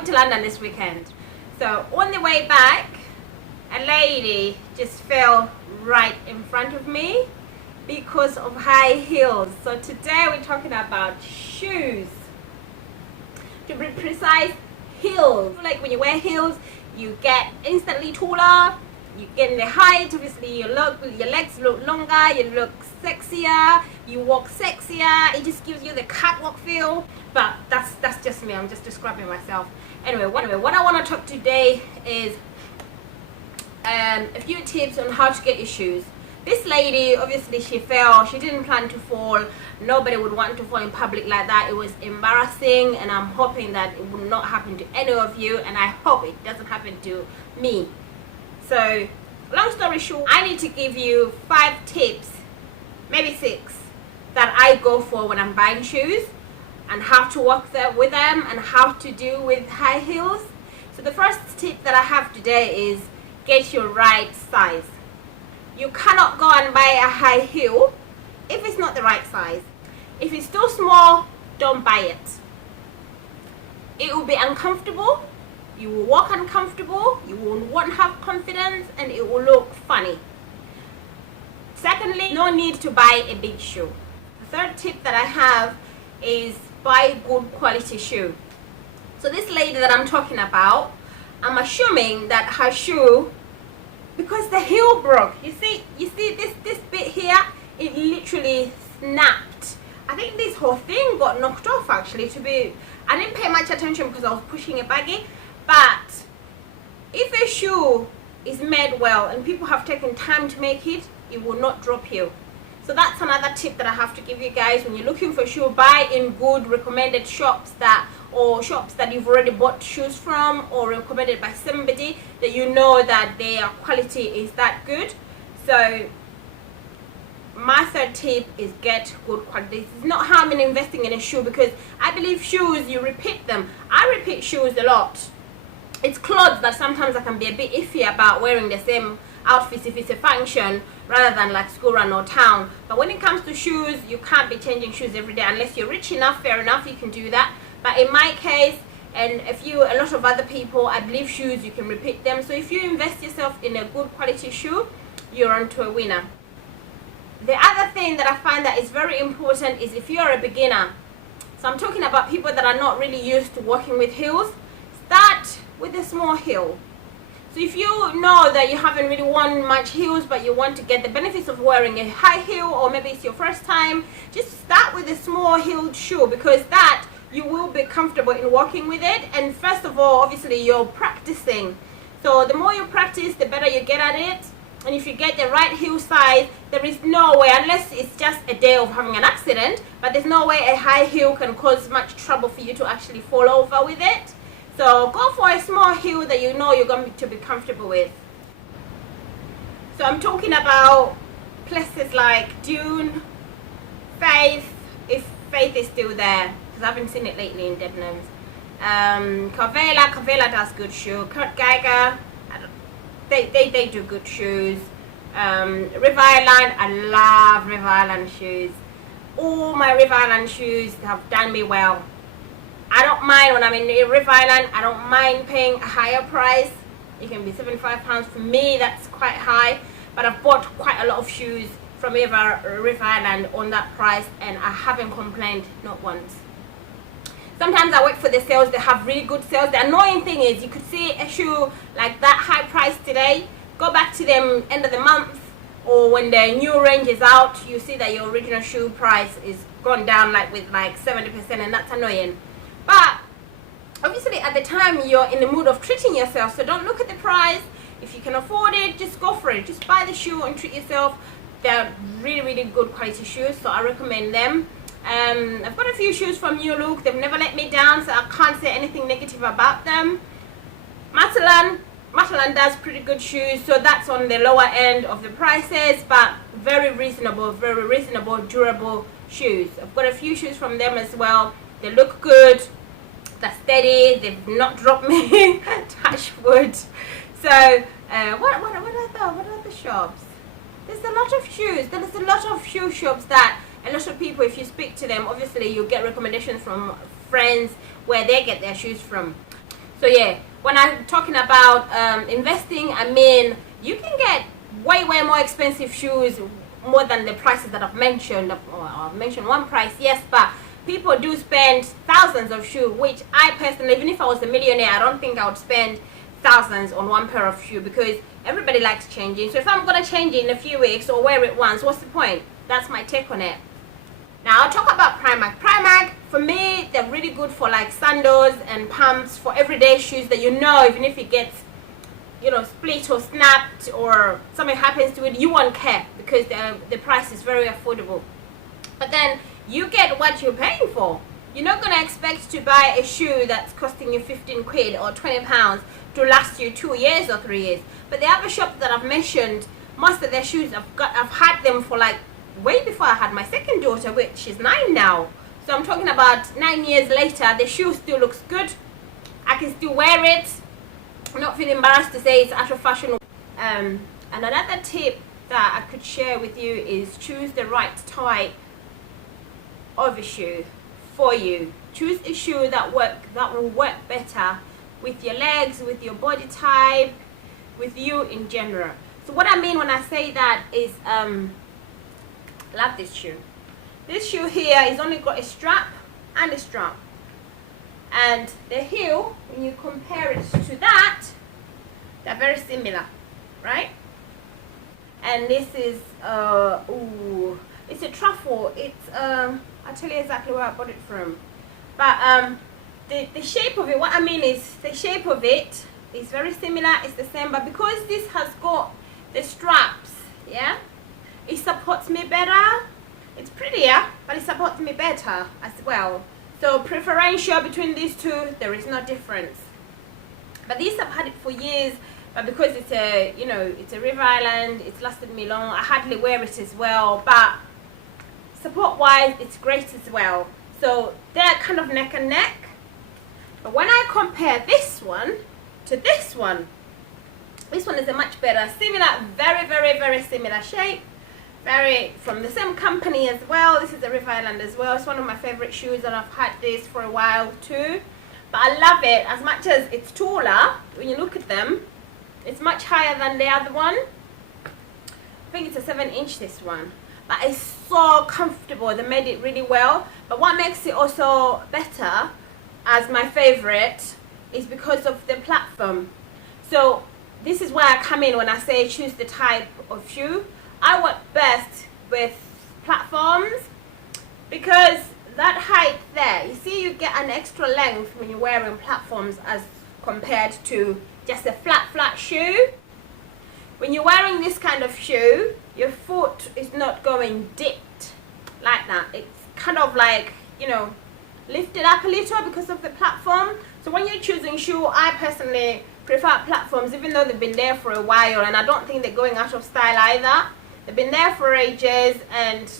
going to London this weekend. So on the way back, a lady just fell right in front of me because of high heels. So today we're talking about shoes. To be precise, heels. Like when you wear heels, you get instantly taller, you get in the height, obviously your legs look longer, you look sexier, you walk sexier, it just gives you the catwalk feel. But that's just me, I'm just describing myself. Anyway, what I want to talk today is a few tips on how to get your shoes. This lady, obviously she fell, she didn't plan to fall. Nobody would want to fall in public like that. It was embarrassing, and I'm hoping that it will not happen to any of you, and I hope it doesn't happen to me. So long story short, I need to give you 5 tips, maybe 6, that I go for when I'm buying shoes, and how to walk there with them, and how to do with high heels. So the first tip that I have today is get your right size. You cannot go and buy a high heel if it's not the right size. If it's too small, don't buy it. It will be uncomfortable, you will walk uncomfortable, you won't have confidence, and it will look funny. Secondly, no need to buy a big shoe. The third tip that I have is buy good quality shoe. So this lady that I'm talking about, I'm assuming that her shoe, because the heel broke, you see this bit here, it literally snapped. I think this whole thing got knocked off actually. I didn't pay much attention because I was pushing a baggie. But if a shoe is made well and people have taken time to make it, it will not drop you. So that's another tip that I have to give you guys. When you're looking for a shoe, buy in good recommended shops or shops that you've already bought shoes from, or recommended by somebody that you know that their quality is that good. So my third tip is get good quality. It's not harm in investing in a shoe, because I believe shoes, you repeat them. I repeat shoes a lot. It's clothes that sometimes I can be a bit iffy about wearing the same outfits if it's a function rather than like school run or town. But when it comes to shoes, you can't be changing shoes every day unless you're rich enough. Fair enough, you can do that. But in my case, and a lot of other people, I believe shoes, you can repeat them. So if you invest yourself in a good quality shoe, you're onto a winner. The other thing that I find that is very important is if you're a beginner. So I'm talking about people that are not really used to walking with heels. Start with a small heel. So if you know that you haven't really worn much heels, but you want to get the benefits of wearing a high heel, or maybe it's your first time, just start with a small heeled shoe, because that you will be comfortable in walking with it. And first of all, obviously you're practicing. So the more you practice, the better you get at it. And if you get the right heel size, there is no way, unless it's just a day of having an accident, but there's no way a high heel can cause much trouble for you to actually fall over with it. So go for a small heel that you know you're going to be comfortable with. So I'm talking about places like Dune, Faith, if Faith is still there, because I haven't seen it lately in Debenhams. Carvela does good shoes. Kurt Geiger, they do good shoes. River Island, I love River Island shoes. All my River Island shoes have done me well. I don't mind when I'm in River Island, I don't mind paying a higher price. It can be £75 for me, that's quite high. But I've bought quite a lot of shoes from River Island on that price, and I haven't complained, not once. Sometimes I wait for the sales, they have really good sales. The annoying thing is you could see a shoe like that high price today, go back to them end of the month, or when the new range is out, you see that your original shoe price is gone down like with like 70%, and that's annoying. But obviously at the time you're in the mood of treating yourself, so don't look at the price. If you can afford it, just go for it. Just buy the shoe and treat yourself. They're really good quality shoes, so I recommend them. I've got a few shoes from New Look. They've never let me down, so I can't say anything negative about them. Matalan does pretty good shoes, so that's on the lower end of the prices, but very reasonable, durable shoes. I've got a few shoes from them as well. They look good, they're steady, they've not dropped me. Touch wood. So what are the shops? There's a lot of shoes. There's a lot of shoe shops that a lot of people, if you speak to them, obviously you get recommendations from friends where they get their shoes from. So yeah, when I'm talking about investing, I mean you can get way more expensive shoes, more than the prices that I've mentioned. I've mentioned one price, yes, but people do spend thousands of shoes, which I personally, even if I was a millionaire, I don't think I would spend thousands on one pair of shoes, because everybody likes changing. So if I'm gonna change it in a few weeks or wear it once, what's the point? That's my take on it. Now I'll talk about Primark. Primark, for me, they're really good for like sandals and pumps, for everyday shoes that you know, even if it gets, you know, split or snapped or something happens to it, you won't care, because the price is very affordable. But then you get what you're paying for. You're not going to expect to buy a shoe that's costing you 15 quid or 20 pounds to last you 2 years or 3 years. But the other shops that I've mentioned, most of their shoes, I've had them for like way before I had my second daughter, which is 9 now. So I'm talking about 9 years later, the shoe still looks good. I can still wear it. I'm not feeling embarrassed to say it's out of fashion. And another tip that I could share with you is choose the right type of a shoe for you. Choose a shoe that will work better with your legs, with your body type, with you in general. So what I mean when I say that is, love this shoe. This shoe here is only got a strap and a strap, and the heel, when you compare it to that, they're very similar, right? And this is it's a truffle. It's I'll tell you exactly where I bought it from, but the shape of it, what I mean is the shape of it is very similar. It's the same, but because this has got the straps, yeah, it supports me better. It's prettier, but it supports me better as well. So preferential between these two, there is no difference. But these I've had it for years, but because it's a, you know, it's a River Island, it's lasted me long. I hardly wear it as well, but support wise it's great as well. So they're kind of neck and neck. But when I compare this one to this one is a much better, similar, very similar shape, very from the same company as well. This is a River Island as well. It's one of my favorite shoes, and I've had this for a while too. But I love it. As much as it's taller, when you look at them, it's much higher than the other one. I think it's a 7-inch, this one. But it's so comfortable. They made it really well. But what makes it also better as my favorite is because of the platform. So this is where I come in when I say choose the type of shoe. I work best with platforms because that height there, you see, you get an extra length when you're wearing platforms as compared to just a flat shoe. When you're wearing this kind of shoe, your foot is not going dipped like that. It's kind of like, you know, lifted up a little because of the platform. So when you're choosing shoe, I personally prefer platforms, even though they've been there for a while, and I don't think they're going out of style either. They've been there for ages, and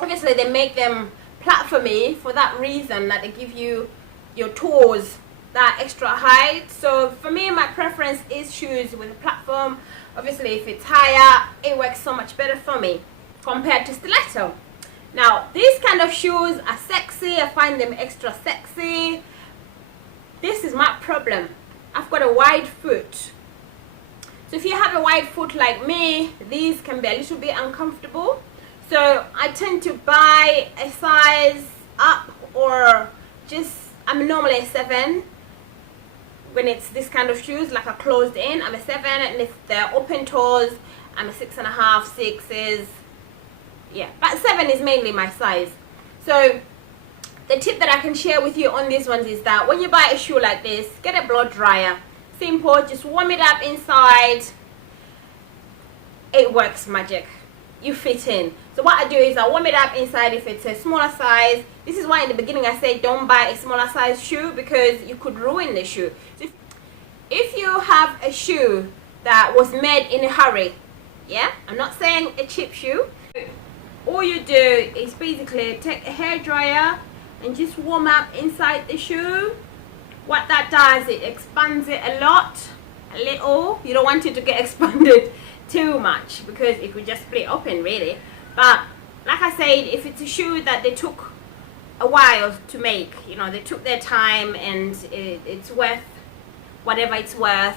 obviously they make them platformy for that reason, that they give you your toes that extra height. So for me, my preference is shoes with a platform. Obviously if it's higher, it works so much better for me compared to stiletto. Now these kind of shoes are sexy. I find them extra sexy. This is my problem. I've got a wide foot. So if you have a wide foot like me, these can be a little bit uncomfortable. So I tend to buy a size up, or just, I'm normally a 7. When it's this kind of shoes, like a closed in, I'm a 7. And if they're open toes, I'm a 6.5, 6s. Yeah, but 7 is mainly my size. So the tip that I can share with you on these ones is that when you buy a shoe like this, get a blow dryer. Simple, just warm it up inside. It works magic. You fit in. So what I do is I warm it up inside if it's a smaller size. This is why in the beginning I say don't buy a smaller size shoe, because you could ruin the shoe. So if you have a shoe that was made in a hurry, yeah, I'm not saying a cheap shoe, all you do is basically take a hairdryer and just warm up inside the shoe. What that does, it expands it a little. You don't want it to get expanded too much, because it would just split open really. But like I said, if it's a shoe that they took a while to make, you know, they took their time, and it's worth whatever it's worth,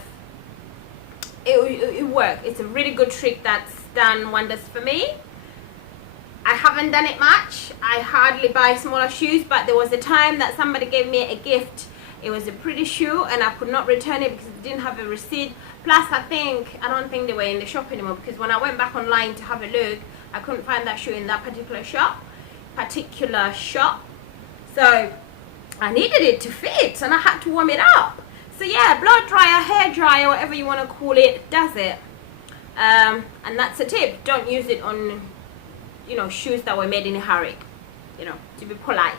it works. It's a really good trick that's done wonders for me. I haven't done it much. I hardly buy smaller shoes, but there was a time that somebody gave me a gift. It was a pretty shoe and I could not return it because it didn't have a receipt. Plus I don't think they were in the shop anymore, because when I went back online to have a look, I couldn't find that shoe in that particular shop. So I needed it to fit and I had to warm it up. So yeah, blow dryer, hair dryer, whatever you want to call it, does it. And that's a tip. Don't use it on, shoes that were made in a hurry, to be polite.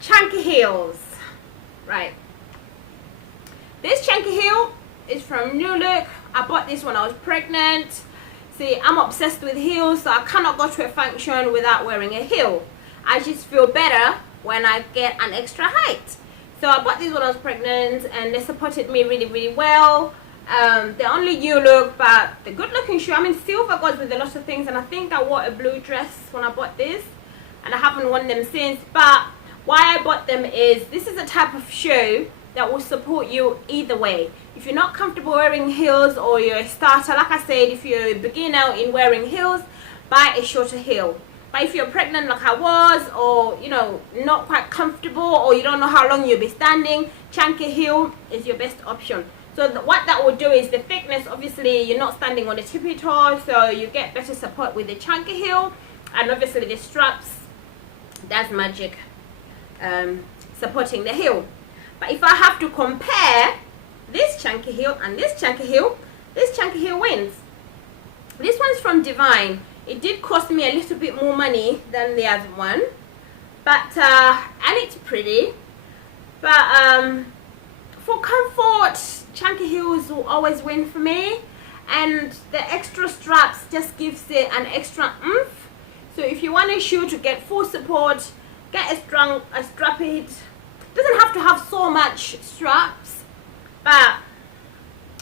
Chunky heels, right? This chunky heel is from New Look. I bought this when I was pregnant. See, I'm obsessed with heels, so I cannot go to a function without wearing a heel. I just feel better when I get an extra height. So I bought these when I was pregnant and they supported me really, really well. They're only New Look, but they're good looking shoe. I mean, silver goes with a lot of things, and I think I wore a blue dress when I bought this and I haven't worn them since. But why I bought them is this is a type of shoe that will support you either way. If you're not comfortable wearing heels, or you're a starter, like I said, if you're a beginner in wearing heels, buy a shorter heel. But if you're pregnant like I was, or not quite comfortable, or you don't know how long you'll be standing, chunky heel is your best option. So what that will do is the thickness, obviously you're not standing on the tippy toe, so you get better support with the chunky heel. And obviously the straps does magic supporting the heel. But if I have to compare this chunky heel and this chunky heel wins. This one's from Divine. It did cost me a little bit more money than the other one, but and it's pretty, but for comfort, chunky heels will always win for me, and the extra straps just gives it an extra oomph. So if you want a shoe to get full support, get a strap. It doesn't have to have so much straps, but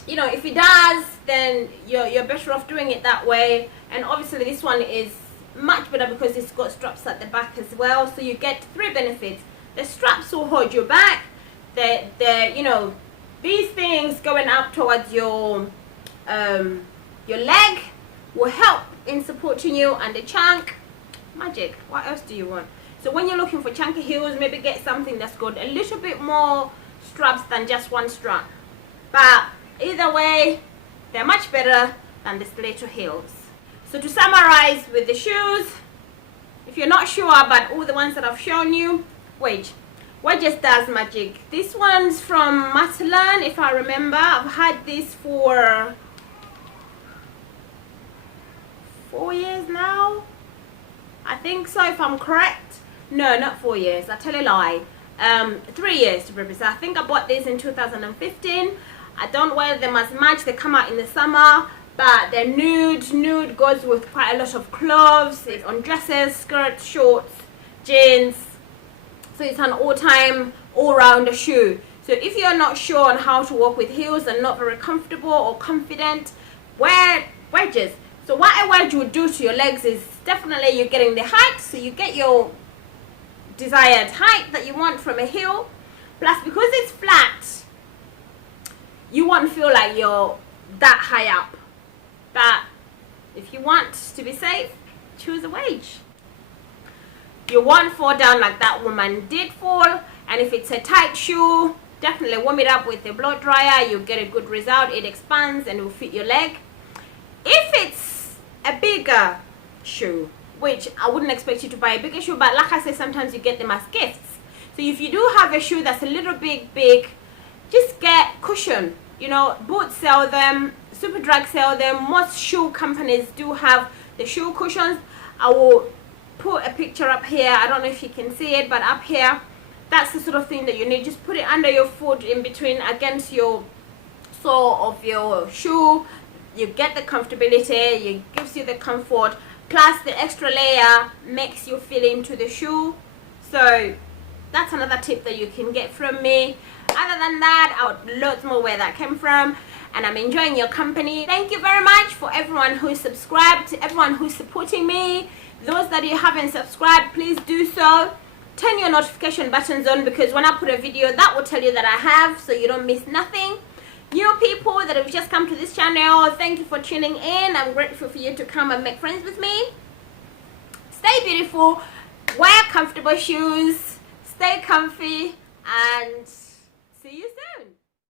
if it does, then you're better off doing it that way. And obviously this one is much better because it's got straps at the back as well, so you get 3 benefits. The straps will hold you back, these things going up towards your leg will help in supporting you, and the chunk, magic. What else do you want? So when you're looking for chunky heels, maybe get something that's got a little bit more straps than just one strap. But either way, they're much better than the stiletto heels. So to summarize with the shoes, if you're not sure about all the ones that I've shown you, Wedges does magic. This one's from Matalan, if I remember. I've had this for 4 years now, I think so, if I'm correct. No, not 4 years, I tell a lie. 3 years to be precise. I think I bought this in 2015. I don't wear them as much. They come out in the summer, but they're nude. Nude goes with quite a lot of clothes. It's on dresses, skirts, shorts, jeans. So it's an all-time, all-rounder shoe. So if you're not sure on how to walk with heels and not very comfortable or confident, wear wedges. So what a wedge would do to your legs is definitely you're getting the height, so you get your desired height that you want from a heel. Plus, because it's flat, you won't feel like you're that high up. But if you want to be safe, choose a wedge. You won't fall down like that woman did fall. And if it's a tight shoe, definitely warm it up with a blow dryer. You'll get a good result. It expands and will fit your leg. If it's a bigger shoe, which I wouldn't expect you to buy a bigger shoe, but like I said, sometimes you get them as gifts. So if you do have a shoe that's a little big, just get cushion. Boots sell them, Superdrug sell them. Most shoe companies do have the shoe cushions. I will put a picture up here. I don't know if you can see it, but up here, that's the sort of thing that you need. Just put it under your foot, in between, against your sole of your shoe. You get the comfortability, it gives you the comfort, plus the extra layer makes you feel into the shoe. So that's another tip that you can get from me. Other than that, I would loads more where that came from, and I'm enjoying your company. Thank you very much for everyone who's subscribed, everyone who's supporting me. Those that you haven't subscribed, please do so. turn your notification buttons on, because when I put a video, that will tell you that I have, so you don't miss nothing. New people that have just come to this channel, thank you for tuning in. I'm grateful for you to come and make friends with me. Stay beautiful, wear comfortable shoes, stay comfy, and see you soon.